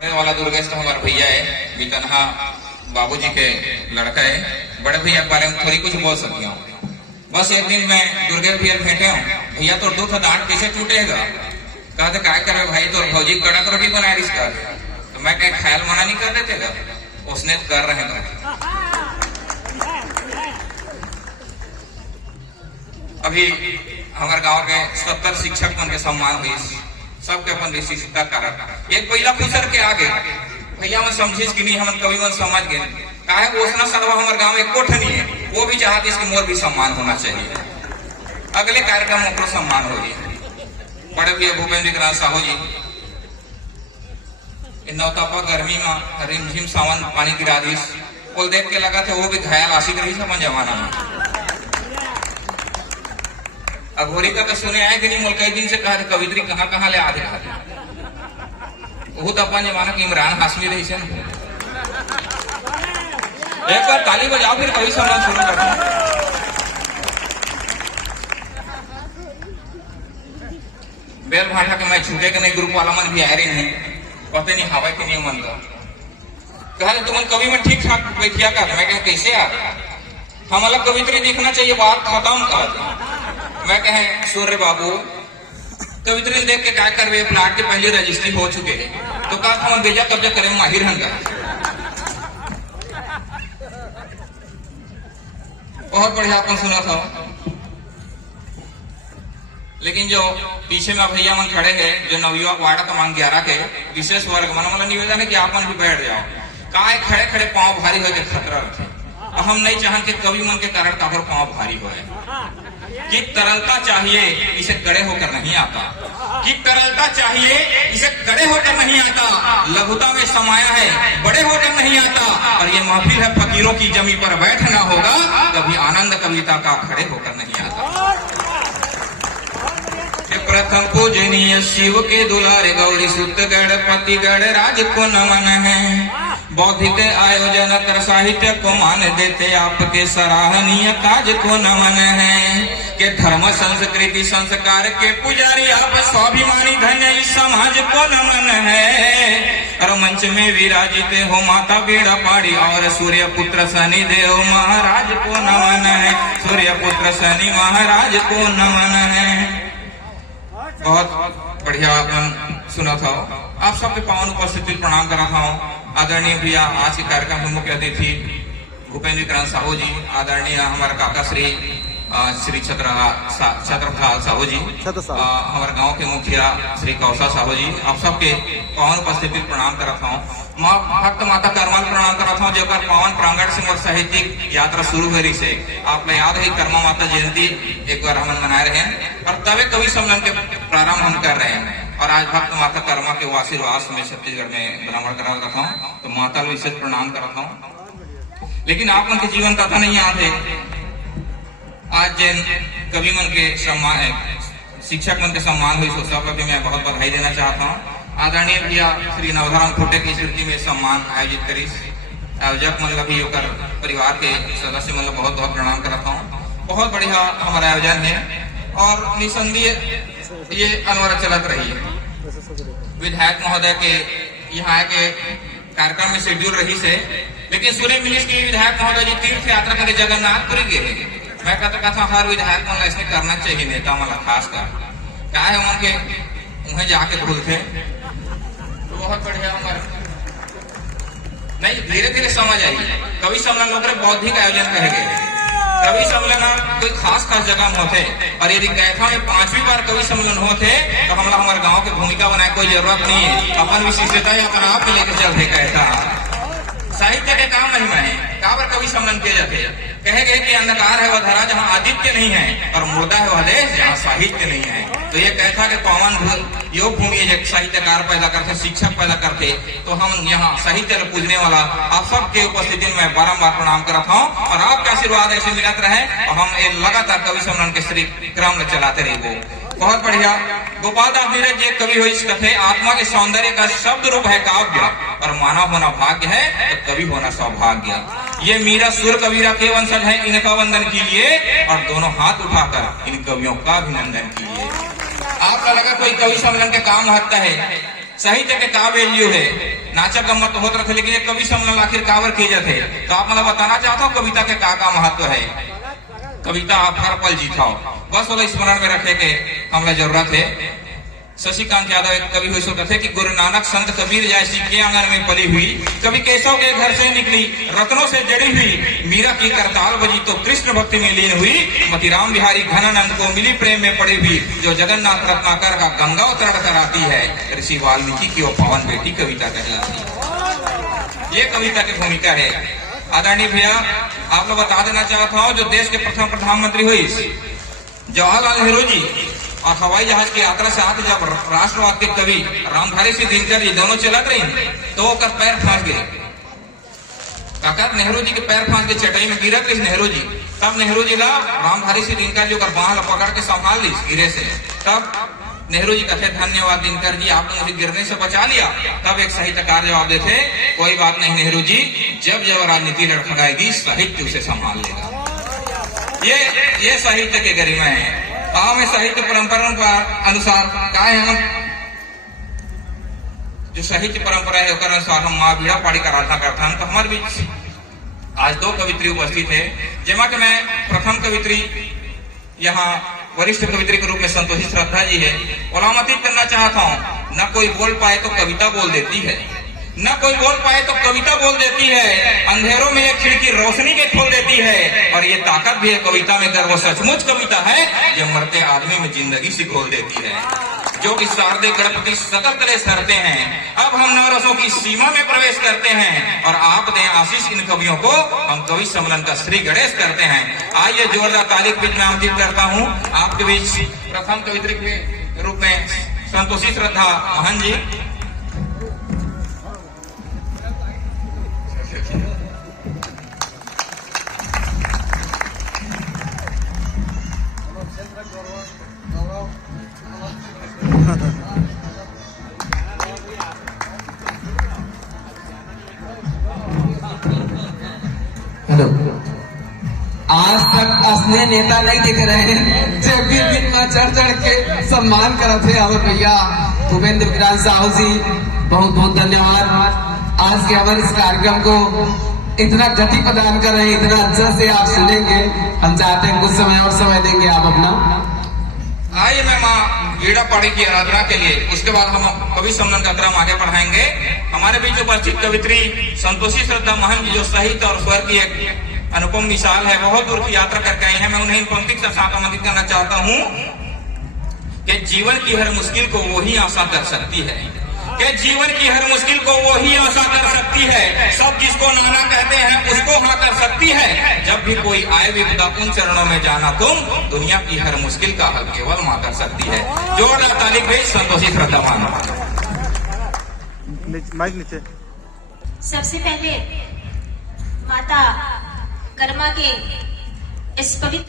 वाला दुर्गेश तो हमारा भैया है, बिकनहा बाबूजी के लड़का है। बड़े भैया के बारे में थोड़ी कुछ बोल सकती हूँ। बस एक दिन मैं दुर्गेश भैया भेंटे हूँ, भैया तो दो था दांत कैसे टूटेगा। कहा था क्या करे भाई, तो भौजी कड़क रोटी बनाए इसका। तो मैं कहीं ख्याल मना नहीं कर देते का, उसने तो कर रहे थे। अभी हमारे गांव के 70 शिक्षक मन के सम्मान हुई, सबके अपन विशिष्टता कारण एक पहला खुसर के आगे भैया मैं समझिस कि नहीं, हम कभी मन समझ गए काहे ओसना सड़वा हमारे गांव में कोठ नहीं है, वो भी चाहते इसके मोर भी सम्मान होना चाहिए। अगले कार्यक्रम में सम्मान होगी। बड़े भैया भूपेंद्र साहू जी नौतापा गर्मी में रिमझिम सावन पानी गिरा दी, वो देख के लगा था वो भी घायल आशिक रही अपन जमाना में। अघोरी का तो सुने आए कि नहीं, मुल्क कई दिन से कहा कवित्री कहाँ कहाँ ले आधे वो तो अपन जमाना की इमरान हाशमी रही से। एक बार ताली बजाओ फिर कवि सम्मान शुरू करते हैं। बेल भाटा के मैं छूटे के नहीं, ग्रुप वाला मन भी आ रही नहीं, पता नहीं हवा के नहीं मन कहा तुम कवि में ठीक ठाक बैठिया कर। मैं कह कैसे आ हम अलग कवित्री देखना चाहिए, बात खत्म कर। मैं कहे सूर्य बाबू कवित्री देख के क्या कर प्लाट के पहले रजिस्ट्री हो चुके हैं, तो कहा हम बेजा कब्जा करें माहिर हंगा। बहुत बढ़िया अपन सुना था। लेकिन जो पीछे में भैया मन खड़े हैं, जो नवयुवक वार्ड क्रमांक 11 के विशेष वर्ग मन निवेदन है कि आप भी बैठ जाओ। कहा खड़े खड़े पांव भारी हो के खतरा रखे, हम नहीं चाहते कवि मन के कारण काफर पांव भारी हो कि तरलता चाहिए, इसे गड़े होकर नहीं आता। कि तरलता चाहिए, इसे गड़े होकर नहीं आता। लघुता में समाया है, बड़े होकर नहीं आता। और ये महफिल है फकीरों की, जमी पर बैठना होगा, कभी आनंद कविता का खड़े होकर नहीं आता। प्रथम पूजनीय शिव के दुलारे गौरी सुत गणपति गणराज को नमन है। बौद्धिक आयोजन कर साहित्य को मान देते आपके सराहनीय काज को नमन है। के धर्म संस्कृति संस्कार के पुजारी आप स्वाभिमानी धन्य इस समाज को नमन है। और मंच में विराजित हो माता बीड़ा पाड़ी और सूर्य पुत्र शनि देव महाराज को नमन है। सूर्य पुत्र शनि महाराज को नमन है। बहुत बढ़िया सुना था। आप सबके पावन उपस्थिति प्रणाम करा था। आदरणीय भैया आज के कार्यक्रम के मुख्य अतिथि भूपेंद्र साहू जी, आदरणीय हमारे काका श्री छत्रप्रसाद साहू जी, हमारे गांव के मुखिया श्री कौशा साहू जी, आप सबके पावन उपस्थिति प्रणाम करता हूँ। भक्त माता करमल प्रणाम करता हूँ, जो पावन प्रांगण से मोर साहित्यिक यात्रा शुरू हुई से आपने याद है कर्मा माता जयंती एक बार हम मना रहे हैं और तवे कवि सम्मेलन के प्रारंभ हम कर रहे हैं। और आज भक्त माता कर्मा के आशीर्वाद में छत्तीसगढ़ में भ्रमण करा रहा हूँ, तो माता को विशेष प्रणाम करता हूँ। लेकिन आप मन के जीवन कथा नहीं याद है। आज जैन कवि मन के सम्मान, शिक्षक मन के सम्मान हुई, सोचा कि मैं बहुत बधाई देना चाहता हूँ। आदरणीय भैया श्री नवधाराम खोटे की स्मृति में सम्मान आयोजित करी, आयोजक मतलब भी होकर परिवार के सदस्य मतलब बहुत बहुत प्रणाम करता हूँ। बहुत बढ़िया हमारा आयोजन है और निसंदेह ये अनवरत चलत रही है। विधायक महोदय के यहाँ के कार्यक्रम में शेड्यूल रही से, लेकिन सूर्य मिलिस के विधायक महोदय जी तीर्थ यात्रा करे जगन्नाथपुरी गए। मैं कहता हर विधायक मन ऐसे करना चाहिए, नेता मन खास कर क्या है मन के उन्हें जाके भूलते। तो बहुत बढ़िया हमारे नहीं धीरे धीरे समझ आई। कवि सम्मेलन लोग बौद्धिक आयोजन कहेंगे। कवि सम्मेलन कोई खास जगह में होते, और यदि कैथा में 5वीं बार कवि सम्मेलन होते तो हमला हमारे गांव की भूमिका बनाए कोई जरूरत नहीं है। अपन विशिष्टता अपन आप भी लेकर चलते। कहता साहित्य के काम नहीं माने काबर कवि सम्मेलन किए जाते। कहे गए कि अंधकार है वह धरा जहाँ आदित्य नहीं है, और मुर्दा है वह देश जहाँ साहित्य नहीं है। तो ये कहता कि पावन योग भूमि है, साहित्यकार पैदा करते, शिक्षक पैदा करते। तो हम यहाँ साहित्य पूजने वाला आप सबके उपस्थिति में बारम्बार प्रणाम करता हूँ, और आपका आशीर्वाद ऐसे मिलत रहे और हम लगातार कवि सम्मेलन के श्री क्रम चलाते रहे। बहुत बढ़िया। गोपाल दास नीरज जी कवि हुई कथे, आत्मा के सौंदर्य का शब्द रूप है काव्य, और मानव होना भाग्य है तो कवि होना सौभाग्य। ये मीरा सुर कबीरा के वंशज है, इनका वंदन कीजिए और दोनों हाथ उठाकर इन कवियों का अभिनंदन कीजिए। आपका लगा कोई कवि सम्मेलन के काम महत्ता है साहित्य के का वैल्यू है। नाचा गम्मत होत रहे, लेकिन ये कवि सम्मेलन आखिर कावर किए जाते। तो आप मतलब बताना चाहता हूँ कविता के का महत्व है। कविता आप हर पल जीताओ, बस वो स्मरण में रखे के हमला जरूरत है। शशिकांत यादव एक कवि हुई सोचते थे कि गुरु नानक संत कबीर जैसी के आंगन में पली हुई, कभी केशव के घर से निकली रत्नों से जड़ी हुई, मीरा की करताल बजी तो कृष्ण भक्ति में लीन हुई, मतिराम बिहारी घनानंद को मिली प्रेम में पड़ी हुई, जो जगन्नाथ रत्नाकर का गंगा उतरण कराती है, ऋषि वाल्मीकि की वो पावन बेटी कविता कहलाती है। ये कविता की भूमिका है। आदरणीय भैया, आप लोग बता देना चाहता हूँ, जो देश के प्रथम प्रधानमंत्री हुई जवाहरलाल नेहरू जी, और हवाई जहाज की यात्रा से आके जब राष्ट्रवाद के कवि रामधारी सिंह दिनकर जी दोनों चलत रही, तो वो पैर फंस गए। काकर नेहरू जी के पैर फंस गए, चटाई में गिरत रही नेहरू जी। तब नेहरू जी ला रामधारी सिंह दिनकर जी बांह पकड़ के संभाल ली गिरे से। तब नेहरू जी कहते धन्यवाद दिनकर जी, आपने मुझे गिरने से बचा लिया। तब एक साहित्यकार जवाब देते, कोई बात नहीं नेहरू जी, जब जब राजनीति लड़खड़ाएगी साहित्य उसे संभाल लेगा। ये साहित्य के गरिमा है। गाँव में साहित्य परंपरा के अनुसार का है, हम जो साहित्य परंपरा है उसके अनुसार हम माँ बीड़ा पाड़ी का आराधना करते हैं। तो हमारे बीच आज दो कवित्री उपस्थित है, जिमा के मैं प्रथम कवित्री यहाँ वरिष्ठ कवित्री के रूप में संतोषी श्रद्धा जी है। ओलामतित करना चाहता हूँ, न कोई बोल पाए तो कविता बोल देती है, न कोई बोल पाए तो कविता बोल देती है, अंधेरों में एक खिड़की रोशनी के खोल देती है, और ये ताकत भी है कविता में, अगर वो सचमुच कविता है, जो मरते आदमी में जिंदगी सिखोल देती है। जो कि शारदे गणपति सकल कलेश करते हैं। अब हम नवरसों की सीमा में प्रवेश करते हैं, और आप दें आशीष इन कवियों को, हम कवि सम्मेलन का श्री गणेश करते हैं। आइए जोरदार ताली के बीच में आमंत्रित करता हूँ आपके बीच प्रथम कवित्री के रूप में संतोषी श्रद्धा महन जी। हेलो, आज तक असली नेता नहीं दिख रहे हैं, जब भी बीच में चढ़ चढ़ के सम्मान करते थे हमारे भैया भूपेंद्र विराज साहू जी, बहुत बहुत धन्यवाद। आज के हमारे इस कार्यक्रम को इतना गति प्रदान कर रहे हैं, इतना अच्छा से आप सुनेंगे। हम चाहते हैं कुछ समय और समय देंगे आप अपना। आइए मैं माँ बीड़ा पाड़ी की आराधना के लिए, उसके बाद हम कवि सम्मेलन का क्रम आगे बढ़ाएंगे। हमारे बीच उपस्थित कवित्री संतोषी श्रद्धा महन जी, जो साहित्य और स्वर की एक अनुपम मिसाल है, बहुत दूर की यात्रा करके आई है। मैं उन्हें इन पंक्ति के साथ आमंत्रित करना चाहता हूँ कि जीवन की हर मुश्किल को वो ही आशा कर सकती है, कि जीवन की हर मुश्किल को वो ही आशा कर सकती है। सब जिसको नाना कहते हैं उसको हाँ कर सकती है। जब भी कोई आए विपदा उन चरणों में जाना तुम, दुनिया की हर मुश्किल का हल केवल माँ कर सकती है। जोरदार ताली भेज संतोषी श्रद्धा महन। माइक नीचे। सबसे पहले माता कर्मा के इस पवित्र